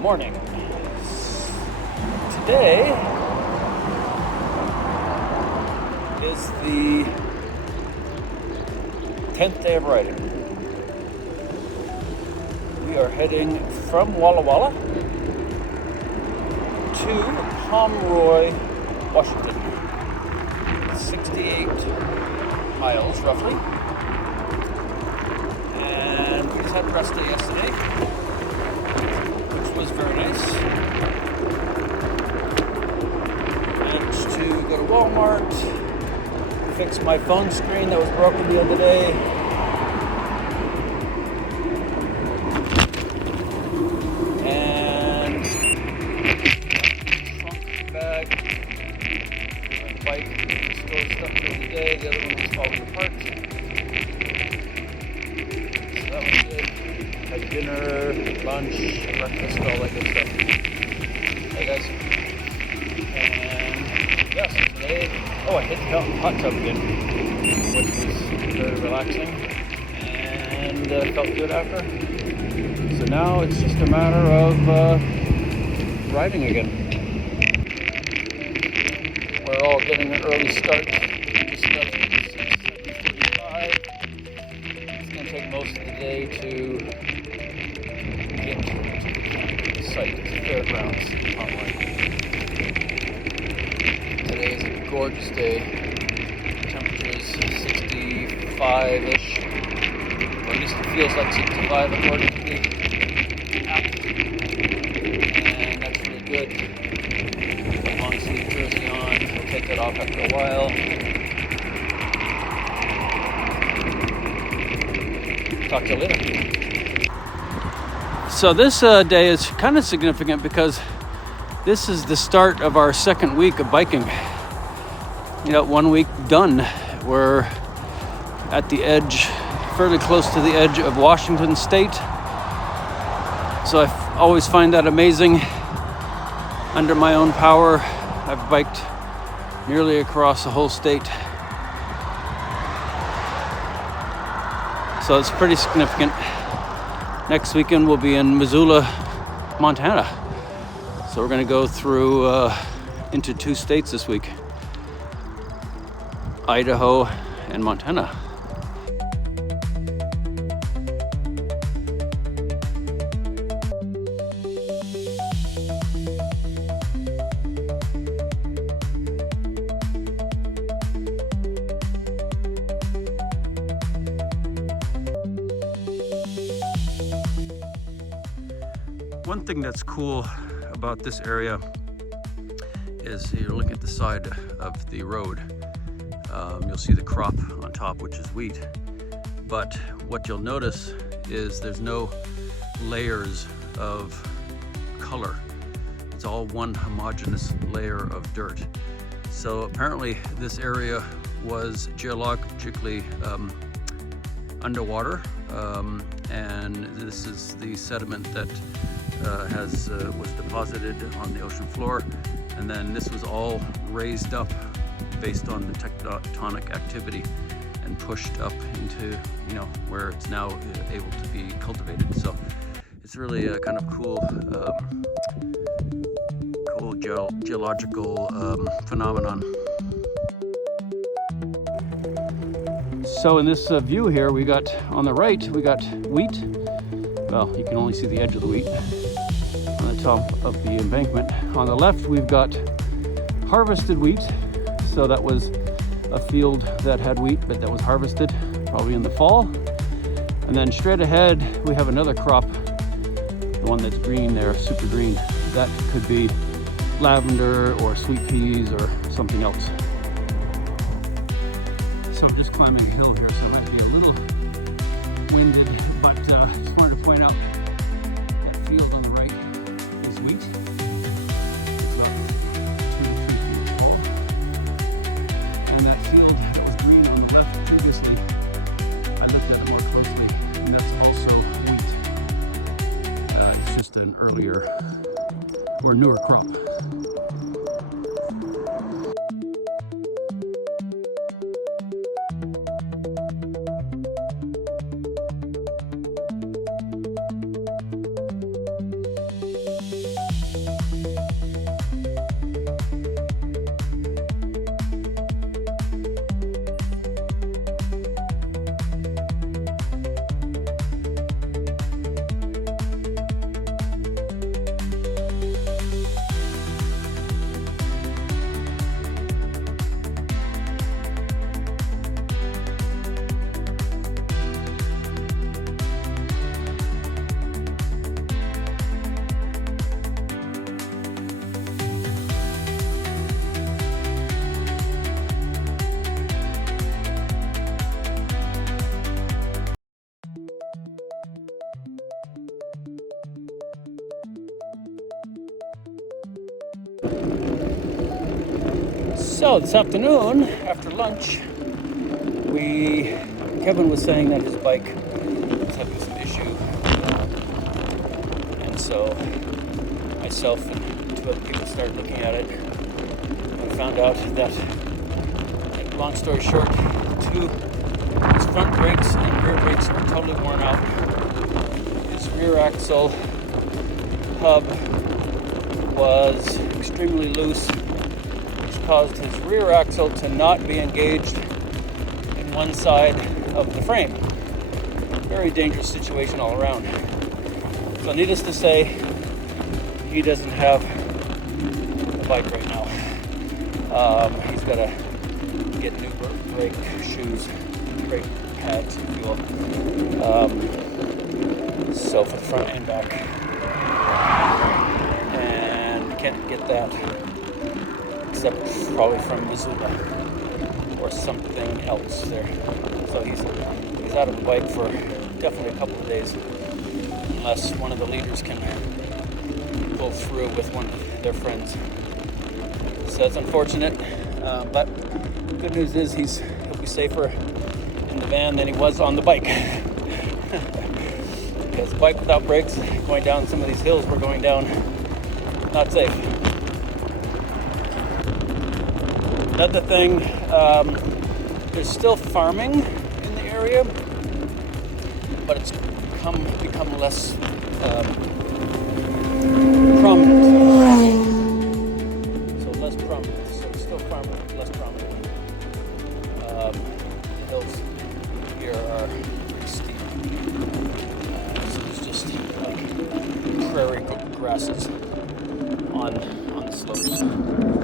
Morning. Today is the 10th day of riding. We are heading from Walla to Pomroy, Washington. 68 miles roughly. And we just had a rest day yesterday, which was very nice. Managed to go to Walmart, fix my phone screen that was broken the other day. And trunk bag, my bike stole stuff the other day, the other one was falling apart. So that was good. Had dinner, lunch, breakfast, all that good stuff. Hey guys. And yes, today, I hit the hot tub again, which was very relaxing and felt good after. So now it's just a matter of riding again. We're all getting an early start. We start at 7:45. It's going to take most of the day to get to the site, the fairgrounds in Pomroy. Today is a gorgeous day. Temperature is 65-ish, or at least it feels like 65 according to the app. And that's really good. Put long sleeve jersey on. We'll take that off after a while. Talk to you later. So this day is kind of significant because this is the start of our second week of biking. 1 week done. We're at the edge, fairly close to the edge of Washington State. So I always find that amazing. Under my own power, I've biked nearly across the whole state. So it's pretty significant. Next weekend we'll be in Missoula, Montana. So we're going to go through into 2 states this week, Idaho and Montana. One thing that's cool about this area is you're looking at the side of the road. You'll see the crop on top, which is wheat. But what you'll notice is there's no layers of color. It's all one homogeneous layer of dirt. So apparently this area was geologically underwater, and this is the sediment that was deposited on the ocean floor, and then this was all raised up based on the tectonic activity and pushed up into where it's now able to be cultivated. So it's really a kind of cool geological phenomenon. So in this view here, we got on the right, we got wheat. Well, you can only see the edge of the wheat on the top of the embankment. On the left, we've got harvested wheat. So that was a field that had wheat, but that was harvested probably in the fall. And then straight ahead, we have another crop, the one that's green there, super green. That could be lavender or sweet peas or something else. So I'm just climbing a hill here, so it might be a little winded, but just wanted to point out that field on the right is wheat. It's not 2 to 3 feet tall. And that field that was green on the left previously, I looked at it more closely, and that's also wheat. It's just an earlier or newer crop. So this afternoon, after lunch, Kevin was saying that his bike was having some issue, and so myself and two other people started looking at it, and found out that, long story short, his front brakes and rear brakes were totally worn out. His rear axle hub was extremely loose, which caused his rear axle to not be engaged in one side of the frame. Very dangerous situation all around. So needless to say, he doesn't have a bike right now. He's got to get new brake shoes, brake pads, if you will. So for the front and back. And can't get that except probably from Missoula or something else there. So he's out of the bike for definitely a couple of days, unless one of the leaders can pull through with one of their friends. So that's unfortunate, but the good news is he'll be safer in the van than he was on the bike. Because the bike without brakes, going down some of these hills we're going down, not safe. Another thing, there's still farming in the area, but it's become less prominent. So less prominent. So it's still farming, less prominent. The hills here are pretty steep. So there's just like prairie grasses on the slopes.